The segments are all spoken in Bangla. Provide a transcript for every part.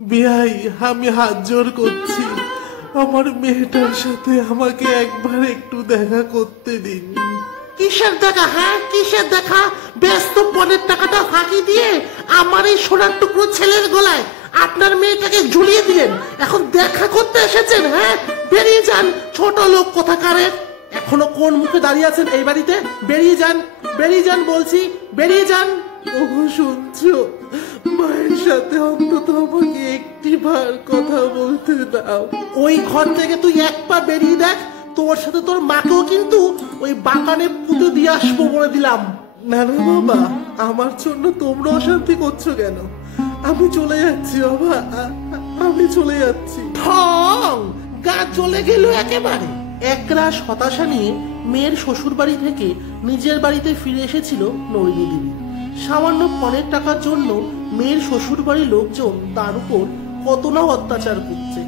বিয়াই, আমি হাত জোর করছি, আমার মেয়েটার সাথে আমাকে একবার একটু দেখা করতে দিন। কিসের দেখা? হ্যাঁ, কিসের দেখা? ব্যস্ত পনের টাকাটা ফাঁকি দিয়ে আমার এই সোনার টুকরো ছেলের গলায় আপনার মেয়েটাকে ঝুলিয়ে দিলেন, এখন দেখা করতে এসেছেন? হ্যাঁ, বেরিয়ে যান ছোট লোক কোথাকারের। এখনো কোন মুখে দাঁড়িয়ে আছেন এই বাড়িতে? বেরিয়ে যান, বেরিয়ে যান বলছি, বেরিয়ে যান। ওগো শুনছো, মায়ের সাথে অন্তত আমাকে একটিবার কথা বলতে দাও। ওই ঘর থেকে তুই এক পা বেরিয়ে দেখ, তোর সাথে তোর মাকেও কিন্তু ওই বাগানে পুঁতে দিয়ে আসবো বলে দিলাম। না না বাবা, আমার জন্য তোমরা অশান্তি করছো কেন? আমি চলে যাচ্ছি বাবা, আমি চলে যাচ্ছি। ঠং, গা চলে গেল একেবারে। একরাশ হতাশা নিয়ে মেয়ের শ্বশুর বাড়ি থেকে নিজের বাড়িতে ফিরে এসেছিল নলিনী দেবী। সামান্য পনের টাকার জন্য মেয়ের শ্বশুর বাড়ির লোকজন তার উপর কত না অত্যাচার করছে।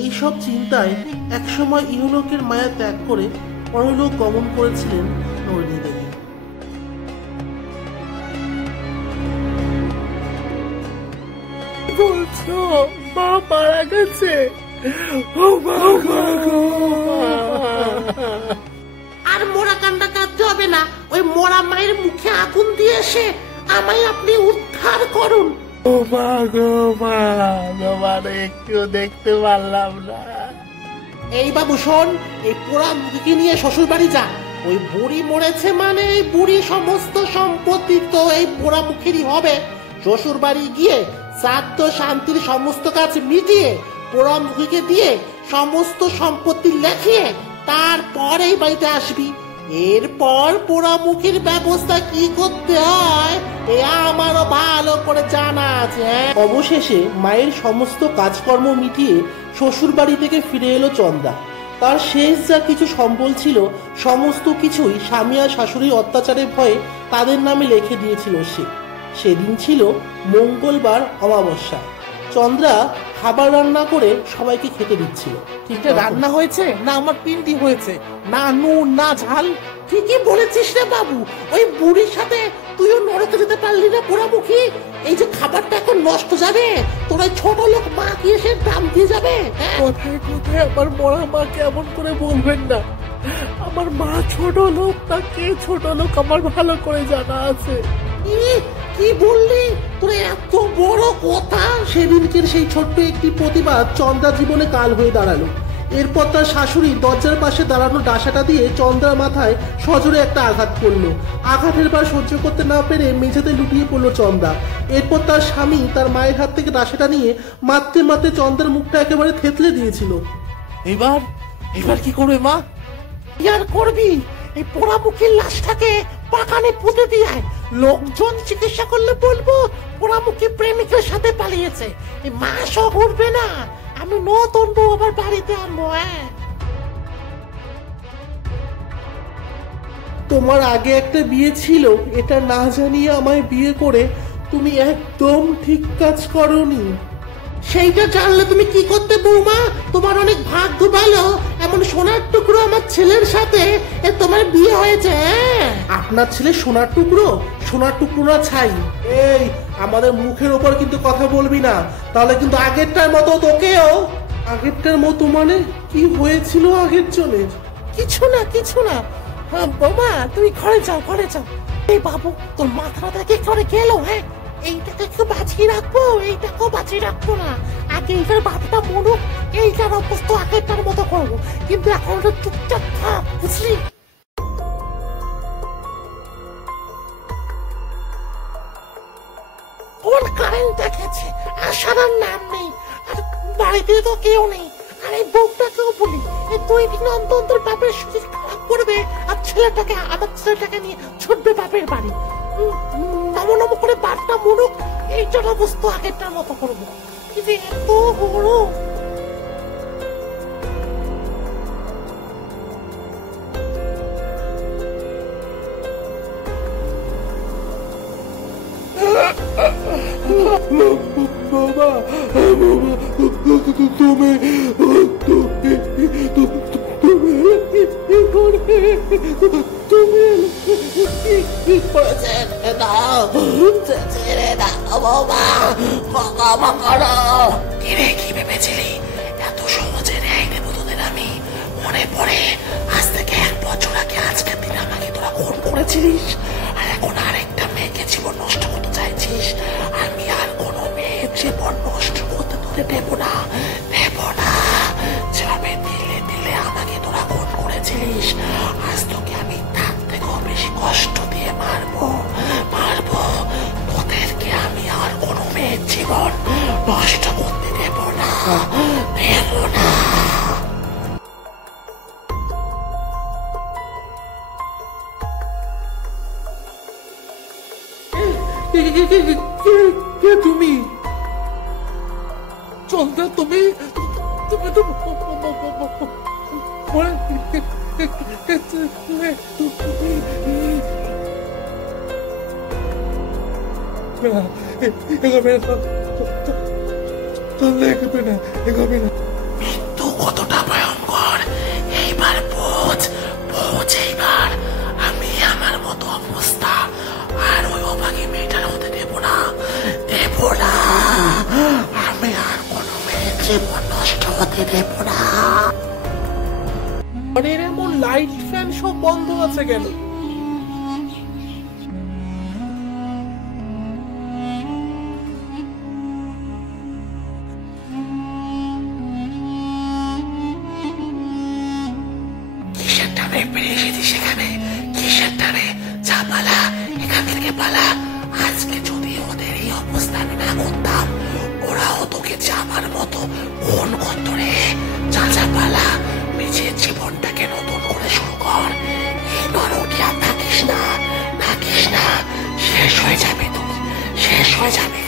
এইসব চিন্তায় একসময় ইহলোকের মায়া ত্যাগ করে পরলোক গমন করেছিলেন নলিনী দেবী। বলছো মা মারা গেছে? ও মা গো, আর মোরা কান্ডা কাঁদতে হবে না, ওই মোরা মায়ের মুখে আগুন দিয়ে এসে আমায় আপনি উদ্ধার করুন। ও মা গো মা, তোমার একটু দেখতে পারলাম না। এই বাবু শোন, এই পোড়া মুখে নিয়ে শ্বশুর বাড়ি যা। ওই বুড়ি মরেছে মানে এই বুড়ি সমস্ত সম্পত্তি তো এই পোড়া মুখেরই হবে। শ্বশুর বাড়ি গিয়ে শ্রাদ্ধ শান্তির সমস্ত কাজ মিটিয়ে পোড়া মুখীকে দিয়ে সমস্ত সম্পত্তি লেখিয়ে তারপর এই বাড়িতে আসবি। এরপর পোড়ামুখীর ব্যবস্থা কি করতে হয় এ আমারও ভালো করে জানা আছে। অবশেষে মায়ের সমস্ত কাজকর্ম মিটিয়ে শ্বশুর বাড়ি থেকে ফিরে এলো চন্দ্রা। তার শেষ যা কিছু সম্বল ছিল সমস্ত কিছুই স্বামী আর শাশুড়ির অত্যাচারের ভয়ে তাদের নামে লিখে দিয়েছিল সে। সেদিন ছিল মঙ্গলবার অমাবস্যা। চন্দ্রা খাবার রান্না করে সবাইকে খেতে দিচ্ছিল। ঠিকটা রান্না হয়েছে না আমার পিন্ডি হয়েছে? না নুন না ঝাল। ঠিকই বলেছিস রে বাবু, ওই বুড়ির সাথে তুইও নরকে যেতে পারলি না পোড়ামুখী। এই যে খাবারটা এখন নষ্ট যাবে, তোর ওই ছোট লোক মা কি এসে দাম দিয়ে যাবে? কোথায় কোথায় আমার মরা মা, কেমন করে বলবেন না? আমার মা ছোট লোক না কে ছোট লোক আমার ভালো করে জানা আছে। কি বললি? তোর এত বড় কথা? সেদিনকের সেই ছোট্ট একটি প্রতিবাদ চন্দ্রা জীবনে কাল হয়ে দাঁড়ালো। এরপর তার শাশুড়ি দরজার পাশে দাঁড়ানো ডাসাটা দিয়ে চন্দ্রার মাথায় সজোরে একটা আঘাত করলো। আঘাতের বার সহ্য করতে না পেরে মেঝেতে লুটিয়ে পড়লো চন্দ্রা। এরপর তার স্বামী তার মায়ের হাত থেকে ডাসাটা নিয়ে মারতে মারতে চন্দ্রার মুখটা একেবারে থেতলে দিয়েছিল। এবার এবার কি করবে মা? আর করবি, এই পোড়ামুখীর লাশটাকে বাগানে পুঁতে দিয়ে লোকজন চিকিৎসা করলে বলবো পোড়ামুখী প্রেমিকের সাথে পালিয়েছে। এই মাসও ঘুরবে না, আমি নতুন বউ আবার বাড়িতে আনবো। তোমার আগে একটা বিয়ে ছিল, এটা না জানিয়ে আমায় বিয়ে করে তুমি একদম ঠিক কাজ করোনি। সেইটা জানলে তুমি কি করতে বৌমা? তোমার অনেক ভাগ্য ভালো, এমন সোনার টুকরো আমার ছেলের সাথে তোমার বিয়ে হয়েছে। আপনার ছেলে সোনার টুকরো? সোনার টুকরো না ছাই। এই আমাদের মুখের ওপর কিন্তু কথা বলবি না, তাহলে কিন্তু আগেরটার মতো তোকেও। আগেরটার মতো মানে কি হয়েছিল আগের জনের? কিছু না কিছু না বৌমা, তুমি ঘরে যাও, ঘরে যাও। এই বাবু তোর মাথাটা কি করে গেল? হ্যাঁ, এইটাকে একটু বাঁচিয়ে রাখবো, এইটাকেও বাঁচিয়ে রাখবো না। আগে এইটার বাপটা মরুক, এইটার অবস্থা আগেরটার মতো করবো। কিন্তু এখন তো চুপচাপ থাক, বুঝলি? ওর কারেন্টটা গেছে, আসার আর নাম নেই, আর বাড়িতে তো কেউ নেই। আর এই বউটাকেও বলি, এই 2 দিন অন্তর বাপের শরীর খারাপ করবে আর ছেলেটাকে, আমার ছেলেটাকে নিয়ে ছুটবে বাপের বাড়ি। নমো নমো করে বাপটা মরুক, এইটার অবস্থা আগেরটার মতো করবো। কিন্তু এত বড় বাবা, তুমি তুমি তুমি কি করেছে দাও ছেড়ে দাও বাবা ক্ষমা করো। কিরে কি ভেবেছিলি এত সহজে রেহাই দেবো তোদের আমি? মনে পড়ে আজ থেকে 1 বছর আগে আজকের দিনে আমাকে তোরা খুন করেছিলিস, আর এখন আরেকটা মেয়েকে জীবন নষ্ট করতে চাইছিস। আমি আর কোনো মেয়ের জীবন নষ্ট করতে তোদের দেব না, দেব না। যেভাবে দিলে দিলে আমাকে তোরা খুন করেছিলিস, আজ তোকে আমি তার থেকেও বেশি কষ্ট দিয়ে মারবো মারবো। তোদেরকে আমি আর কোনো মেয়ের জীবন নষ্ট করতে দেব না, দেব না। কে তুমি? চন্দা তুমি তুমি তো মৃত্যু কতটা ভয়ঙ্কর এইবার বোঝ, বোঝ এইবার। আমি আমার মতো অবস্থা আর ওই অভাগী মেয়েটার হতে দেব না, দেব না। আমি আর কোনো মেয়ের জীবন নষ্ট হতে দেব না। ঘরের এমন লাইট ফ্যান সব বন্ধ আছে কেন? কিসের টানে বেরিয়ে এসেছি সেখানে? কিসের টানে? যা পালা, এখান থেকে পালা। আজকে যদি ওদের এই অবস্থা আমি না করতাম, ওরাও তোকে জামার মতো খুন করতো রে। যা যা পালা, নিজের জীবনটাকে নতুন করে শুরু কর। এই নরকে আর থাকিস না, থাকিস না। শেষ হয়ে যাবে তুই, শেষ হয়ে যাবে।